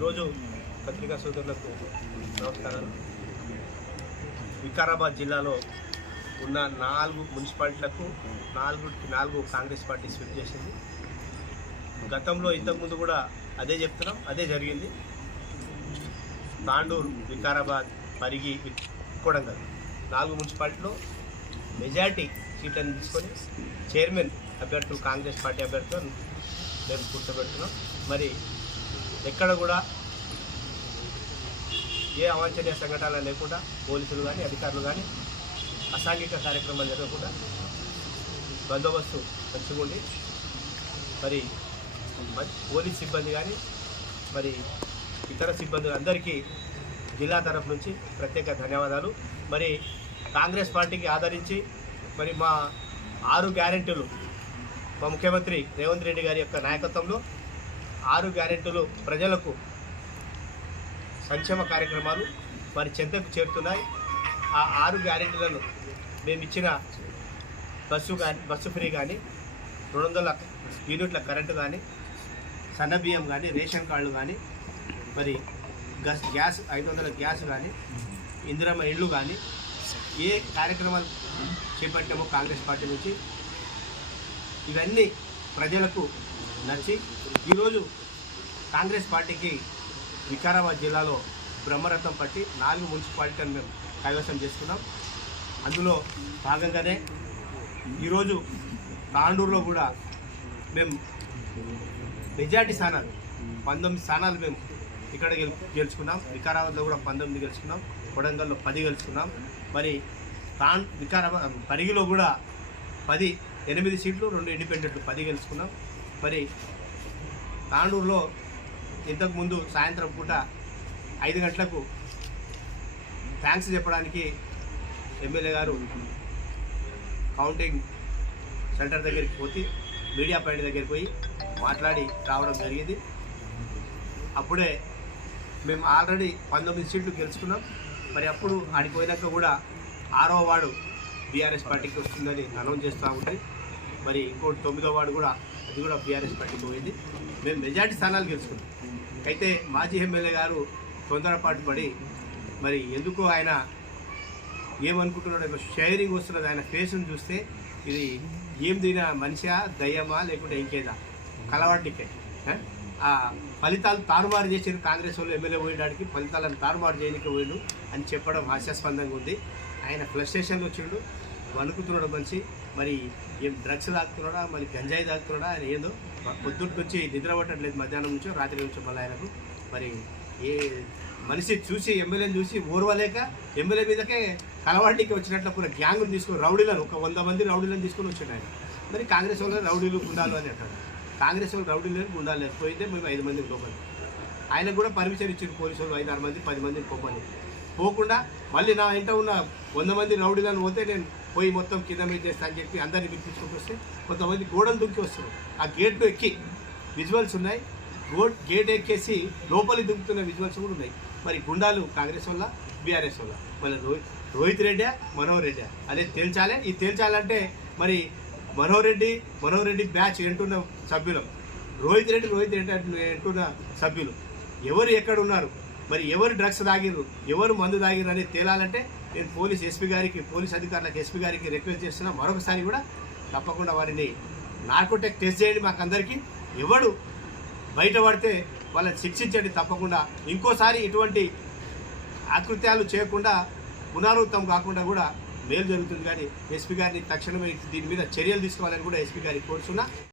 ఈరోజు పత్రికా సోదరులకు నమస్కారాలు. వికారాబాద్ జిల్లాలో ఉన్న నాలుగు మున్సిపాలిటీలకు నాలుగు నాలుగు కాంగ్రెస్ పార్టీ స్విప్ చేసింది. గతంలో ఇంతకుముందు కూడా అదే చెప్తున్నాం అదే జరిగింది. తాండూరు వికారాబాద్ పరిగి కొడంగల్ నాలుగు మున్సిపాలిటీలో మెజార్టీ సీట్లను తీసుకొని చైర్మన్ అభ్యర్థులు కాంగ్రెస్ పార్టీ అభ్యర్థులను మేము కూర్చోబెడుతున్నాం. మరి ఎక్కడ కూడా ఏ అవాంఛనీయ సంఘటన లేకుండా పోలీసులు కానీ అధికారులు కానీ అసాంఘిక కార్యక్రమాలు జరగకుండా బందోబస్తు మంచిగా మరి పోలీస్ సిబ్బంది కానీ మరి ఇతర సిబ్బందులు అందరికీ జిల్లా తరఫు నుంచి ప్రత్యేక ధన్యవాదాలు. మరి కాంగ్రెస్ పార్టీకి ఆదరించి మరి మా ఆరు గ్యారెంటీలు మా ముఖ్యమంత్రి రేవంత్ రెడ్డి గారి యొక్క నాయకత్వంలో ఆరు గ్యారెంటీలు ప్రజలకు సంక్షేమ కార్యక్రమాలు వారి చెంతకు చేరుతున్నాయి. ఆ ఆరు గ్యారెంటీలను మేము ఇచ్చిన బస్సు కానీ బస్సు ఫ్రీ కానీ రెండు వందల యూనిట్ల కరెంటు కానీ సన్న బియ్యం కానీ రేషన్ కార్డులు కానీ మరి గస్ గ్యాస్ ఐదు వందల గ్యాస్ కానీ ఇందిరమ్మ ఇళ్ళు కానీ ఏ కార్యక్రమాలు చేపట్టామో కాంగ్రెస్ పార్టీ నుంచి ఇవన్నీ ప్రజలకు నచ్చి ఈరోజు కాంగ్రెస్ పార్టీకి వికారాబాద్ జిల్లాలో బ్రహ్మరథం పట్టి నాలుగు మున్సిపాలిటీలను మేము కైవసం చేసుకున్నాం. అందులో భాగంగానే ఈరోజు తాండూరులో కూడా మేము మెజార్టీ స్థానాలు పంతొమ్మిది స్థానాలు మేము ఇక్కడ గెలుచుకున్నాం. వికారాబాద్లో కూడా పంతొమ్మిది గెలుచుకున్నాం. కొడంగల్లో పది గెలుచుకున్నాం. మరి తాన్ వికారాబాద్ పరిగిలో కూడా పది ఎనిమిది సీట్లు రెండు ఇండిపెండెంట్లు పది గెలుచుకున్నాం. మరి తాండూరులో ఇంతకుముందు సాయంత్రం పూట ఐదు గంటలకు థ్యాంక్స్ చెప్పడానికి ఎమ్మెల్యే గారు కౌంటింగ్ సెంటర్ దగ్గరికి పోతే మీడియా పాయింట్ దగ్గరికి పోయి మాట్లాడి రావడం జరిగింది. అప్పుడే మేము ఆల్రెడీ పంతొమ్మిది సీట్లు గెలుచుకున్నాం. మరి అప్పుడు ఆడిపోయినాక కూడా ఆరో వార్డు బీఆర్ఎస్ పార్టీకి వస్తుందని అనౌన్స్ చేస్తూ ఉంటాయి. మరి ఇంకోటి తొమ్మిదో వార్డు కూడా అది కూడా బీఆర్ఎస్ పార్టీ పోయింది మేము మెజార్టీ స్థానాలు గెలుచుకున్నాం. అయితే మాజీ ఎమ్మెల్యే గారు తొందరపాటు పడి మరి ఎందుకో ఆయన ఏమనుకుంటున్నాడు షేరింగ్ వస్తున్నది ఆయన ఫేస్ని చూస్తే ఇది ఏం తిన మనిషా దయ్యమా లేకుంటే ఇంకేదా? కలవాటికే ఆ? ఫలితాలు తారుమారు చేసిన కాంగ్రెస్ వాళ్ళు ఎమ్మెల్యే పోయడానికి ఫలితాలను తారుమారు చేయడానికి పోయిండు అని చెప్పడం హాస్యాస్పందంగా ఉంది. ఆయన ఫ్లస్ట్రేషన్లో వచ్చిండు వణుకుతున్నాడు మనిషి. మరి ఏం డ్రగ్స్ తాగుతున్నాడా? మరి గంజాయి తాగుతున్నాడా? ఆయన ఏదో పొద్దున్న నుంచి నిద్ర పట్టట్లేదు మధ్యాహ్నం నుంచో రాత్రి నుంచో మళ్ళీ ఆయనకు. మరి ఏ మనిషి చూసి ఎమ్మెల్యేని చూసి ఓర్వలేక ఎమ్మెల్యే మీదకే కలవాడికి వచ్చినట్లు కొన్ని గ్యాంగ్ను తీసుకొని రౌడీలను ఒక వంద మంది రౌడీలను తీసుకొని వచ్చాడు ఆయన. మరి కాంగ్రెస్ వాళ్ళు రౌడీలు గుండాలు అని అంటారు. కాంగ్రెస్ వాళ్ళు రౌడీలు లేని గుండాలు లేరు మేము ఐదు మందిని లోపలి ఆయనకు కూడా పర్మిషన్ ఇచ్చింది పోలీసు వాళ్ళు ఐదు ఆరు మంది పది మందిని పోమని పోకుండా మళ్ళీ నా ఇంట ఉన్న వంద మంది రౌడీలను పోతే నేను పోయి మొత్తం కింద మీద చేస్తా అని చెప్పి అందరిని పిలిపించుకుంటూ వస్తే కొంతమంది గోడలు దుంకి వస్తారు ఆ గేట్లు ఎక్కి విజువల్స్ ఉన్నాయి. గోడ్ గేట్ ఎక్కేసి లోపలి దుంకుతున్న విజువల్స్ కూడా ఉన్నాయి. మరి గుండాలు కాంగ్రెస్ వల్ల బీఆర్ఎస్ వల్ల మళ్ళీ రోహిత్ రోహిత్ రెడ్డి మనోహర్ రెడ్డి. అదే తేల్చాలి. ఈ తేల్చాలంటే మరి మనోహర్ రెడ్డి మనోహర్ రెడ్డి బ్యాచ్ ఎంటున్న సభ్యులం. రోహిత్ రెడ్డి రోహిత్ రెడ్డి అంటు- ఎంటున్న సభ్యులు. ఎవరు ఎక్కడ ఉన్నారు? మరి ఎవరు డ్రగ్స్ తాగిర్రు? ఎవరు మందు తాగిర్రు అనేది తేలాలంటే నేను పోలీస్ ఎస్పీ గారికి పోలీస్ అధికారులకు ఎస్పీ గారికి రిక్వెస్ట్ చేస్తున్నా మరొకసారి కూడా తప్పకుండా వారిని నార్కోటెక్ టెస్ట్ చేయండి మాకు అందరికీ ఎవడు బయట పడితే వాళ్ళని శిక్షించండి తప్పకుండా. ఇంకోసారి ఇటువంటి ఆకృత్యాలు చేయకుండా పునరావృతం కాకుండా కూడా మేలు జరుగుతుంది. కానీ ఎస్పీ గారిని తక్షణమే దీని మీద చర్యలు తీసుకోవాలని కూడా ఎస్పీ గారికి కోరుతున్నా